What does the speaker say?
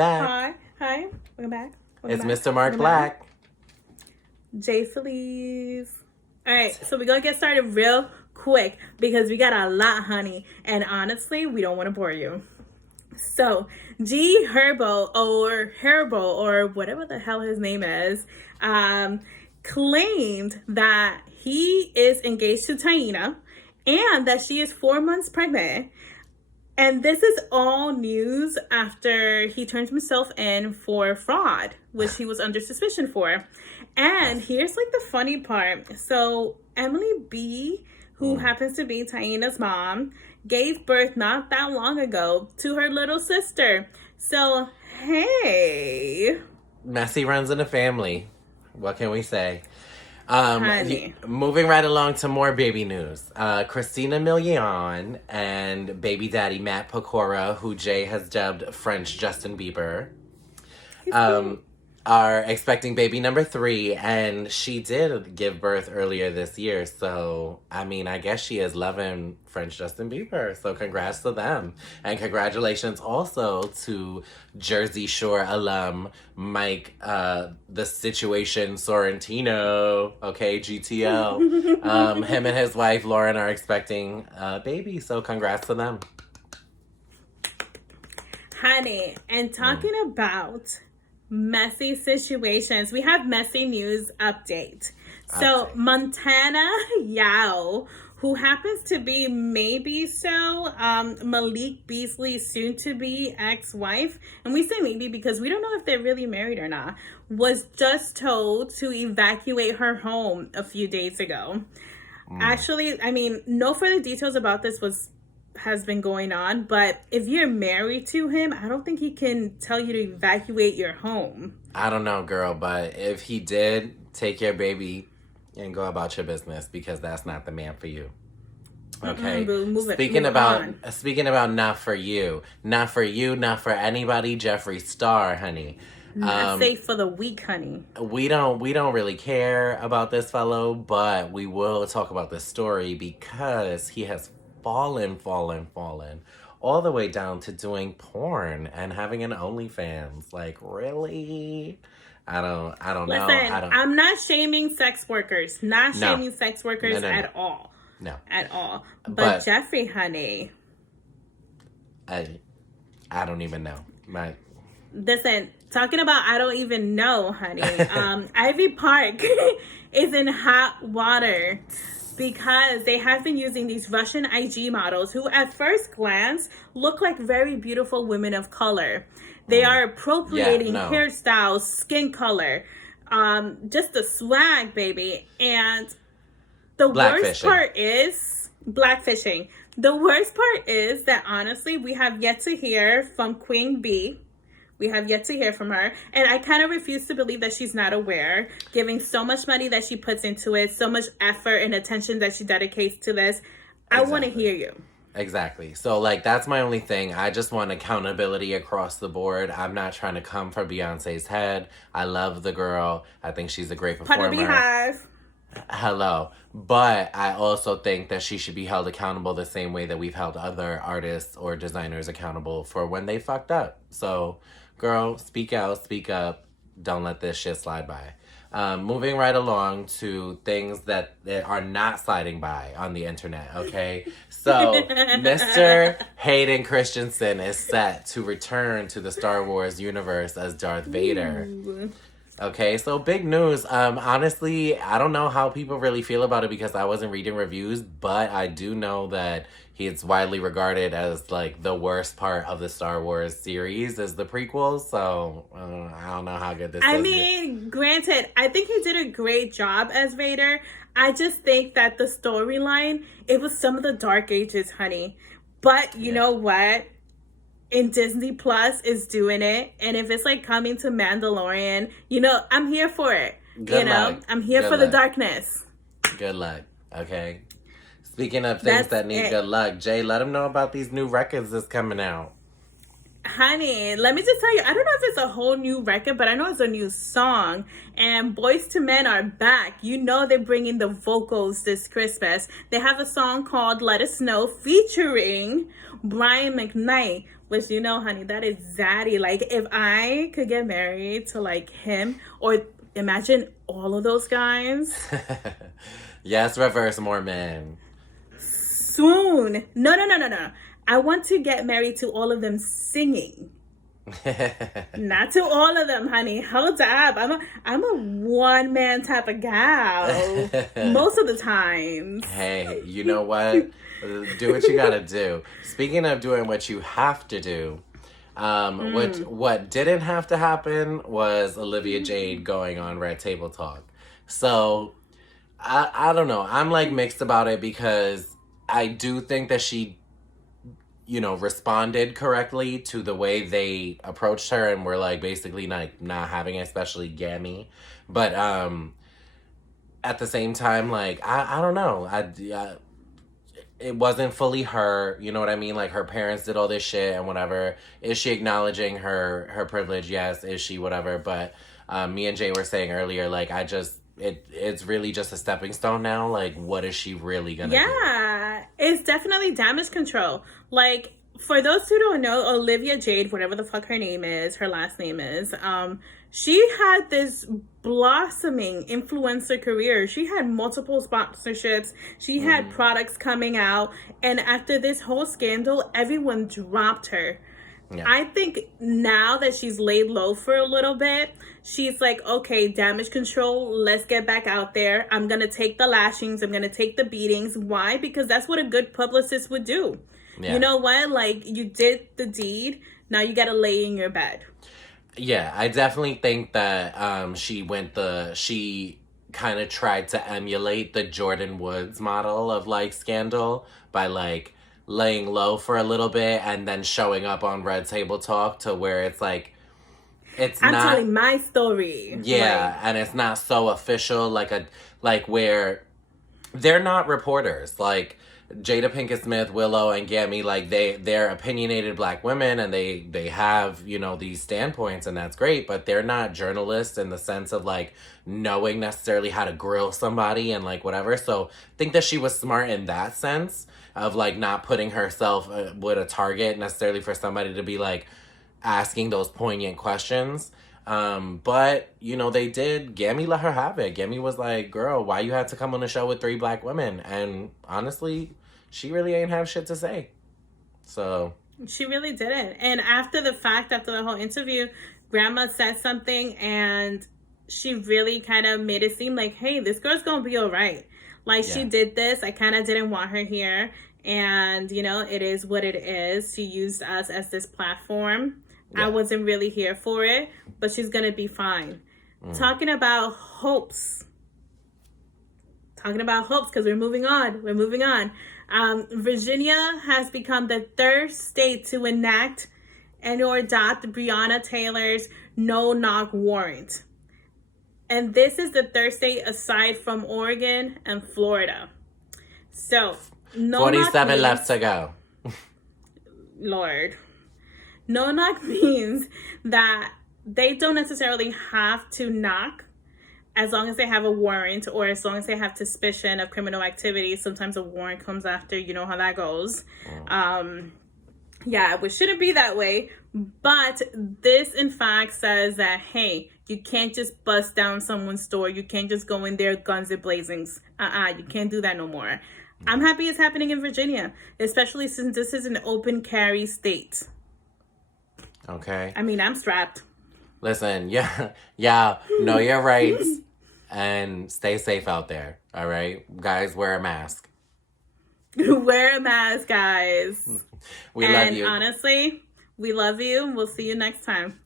back. Hi. Welcome back. It's Mr. Mark Black. Jay Feliz. All right, so we're going to get started real quick because we got a lot, honey. And honestly, we don't want to bore you. So, Herbo or whatever the hell his name is, claimed that he is engaged to Taina and that she is 4 months pregnant. And this is all news after he turned himself in for fraud, which he was under suspicion for. And here's like the funny part. So Emily B, who happens to be Taina's mom, gave birth not that long ago to her little sister. So, hey. Messy runs in the family. What can we say? Moving right along to more baby news. Christina Milian and baby daddy Matt Pecora, who Jay has dubbed French Justin Bieber, are expecting baby number 3, and she did give birth earlier this year. So, I mean, I guess she is loving French Justin Bieber. So, congrats to them. And congratulations also to Jersey Shore alum Mike, the Situation Sorrentino, okay, GTL. Him and his wife, Lauren, are expecting a baby. So, congrats to them. Honey, and talking about messy situations, we have messy news update. So Montana Yao, who happens to be Malik Beasley's soon-to-be ex-wife, and we say maybe because we don't know if they're really married or not, was just told to evacuate her home a few days ago. Actually, I mean, no further details about this has been going on, but if you're married to him, I don't think he can tell you to evacuate your home. I don't know, girl, but if he did, take your baby and go about your business, because that's not the man for you. Okay. Speaking about not for you, not for anybody. Jeffree Star, honey. Not safe for the weak, honey. We don't really care about this fellow, but we will talk about this story because he has fallen all the way down to doing porn and having an OnlyFans. Like, really? I don't know. I'm not shaming sex workers. Shaming sex workers at all. No. At all. But Jeffree, honey. I don't even know. Listen, talking about I don't even know, honey. Ivy Park is in hot water because they have been using these Russian IG models who at first glance look like very beautiful women of color. They are appropriating hairstyles, skin color, just the swag, baby. And the worst part is blackfishing. The worst part is that honestly, we have yet to hear from Queen B. We have yet to hear from her. And I kind of refuse to believe that she's not aware, giving so much money that she puts into it, so much effort and attention that she dedicates to this. I want to hear you. Exactly. So, like, that's my only thing. I just want accountability across the board. I'm not trying to come for Beyonce's head. I love the girl. I think she's a great performer. Part of Beehive. Hello. But I also think that she should be held accountable the same way that we've held other artists or designers accountable for when they fucked up. So, girl, speak out, speak up. Don't let this shit slide by. Moving right along to things that are not sliding by on the internet, okay? So, Mr. Hayden Christensen is set to return to the Star Wars universe as Darth Vader. Okay, so big news. Honestly, I don't know how people really feel about it because I wasn't reading reviews, but I do know that he's widely regarded as, like, the worst part of the Star Wars series is the prequels, so I don't know how good this is. I mean, granted, I think he did a great job as Vader. I just think that the storyline, it was some of the dark ages, honey. But you know what? And Disney Plus is doing it. And if it's like coming to Mandalorian, you know, I'm here for it. Good luck. I'm here for the darkness. Good luck. Okay. Speaking of things that need good luck, Jay, let them know about these new records that's coming out. Honey, let me just tell you, I don't know if it's a whole new record, but I know it's a new song. And Boyz II Men are back. You know they're bringing the vocals this Christmas. They have a song called Let Us Know featuring Brian McKnight, Which, you know, honey, that is zaddy. Like, if I could get married to, like, him, or imagine all of those guys. Yes, reverse Mormon. Soon. No, no, no, no, no. I want to get married to all of them singing. Not to all of them, honey. Hold up. I'm a one man type of gal. Most of the times. Hey, you know what? Do what you gotta do. Speaking of doing what you have to do, what didn't have to happen was Olivia Jade going on Red Table Talk. So I don't know. I'm like mixed about it because I do think that she, you know, responded correctly to the way they approached her and were like basically not having it, especially Gammy. But at the same time, like I don't know. It wasn't fully her, you know what I mean? Like her parents did all this shit and whatever. Is she acknowledging her privilege? Yes. Is she whatever? But me and Jay were saying earlier, like it's really just a stepping stone now. Like, what is she really gonna do? Yeah, it's definitely damage control. Like, for those who don't know, Olivia Jade, whatever the fuck her name is, her last name is, she had this blossoming influencer career. She had multiple sponsorships. She had products coming out. And after this whole scandal, everyone dropped her. Yeah. I think now that she's laid low for a little bit, she's like, okay, damage control, let's get back out there. I'm going to take the lashings. I'm going to take the beatings. Why? Because that's what a good publicist would do. Yeah. You know what? Like, you did the deed. Now you got to lay in your bed. Yeah, I definitely think that she kind of tried to emulate the Jordan Woods model of, like, scandal by, like, laying low for a little bit and then showing up on Red Table Talk to where it's like I'm telling my story. Yeah, and it's not so official like where they're not reporters. Like Jada Pinkett Smith, Willow, and Gammy, like they're opinionated black women and they have, you know, these standpoints and that's great, but they're not journalists in the sense of like knowing necessarily how to grill somebody and like whatever. So I think that she was smart in that sense of like not putting herself with a target necessarily for somebody to be like asking those poignant questions. But you know, Gammy let her have it. Gammy was like, girl, why you had to come on the show with 3 black women? And honestly, she really ain't have shit to say. So she really didn't. And after the fact, after the whole interview, Grandma said something and she really kind of made it seem like, hey, this girl's gonna be all right. Like, she did this. I kind of didn't want her here. And, you know, it is what it is. She used us as this platform. Yeah. I wasn't really here for it, but she's going to be fine. Talking about hopes, because we're moving on. Virginia has become the 3rd state to enact and or adopt Breonna Taylor's no-knock warrant. And this is the 3rd state aside from Oregon and Florida. So, no 47 left to go. Lord. No knock means that they don't necessarily have to knock as long as they have a warrant or as long as they have suspicion of criminal activity. Sometimes a warrant comes after, you know how that goes. Yeah, which shouldn't be that way. But this, in fact, says that, hey, you can't just bust down someone's store. You can't just go in there guns a-blazings. You can't do that no more. I'm happy it's happening in Virginia, especially since this is an open carry state. Okay. I mean, I'm strapped. Listen, yeah, know your rights and stay safe out there. All right, guys, wear a mask. Wear a mask, guys. We love you. And honestly, we love you. We'll see you next time.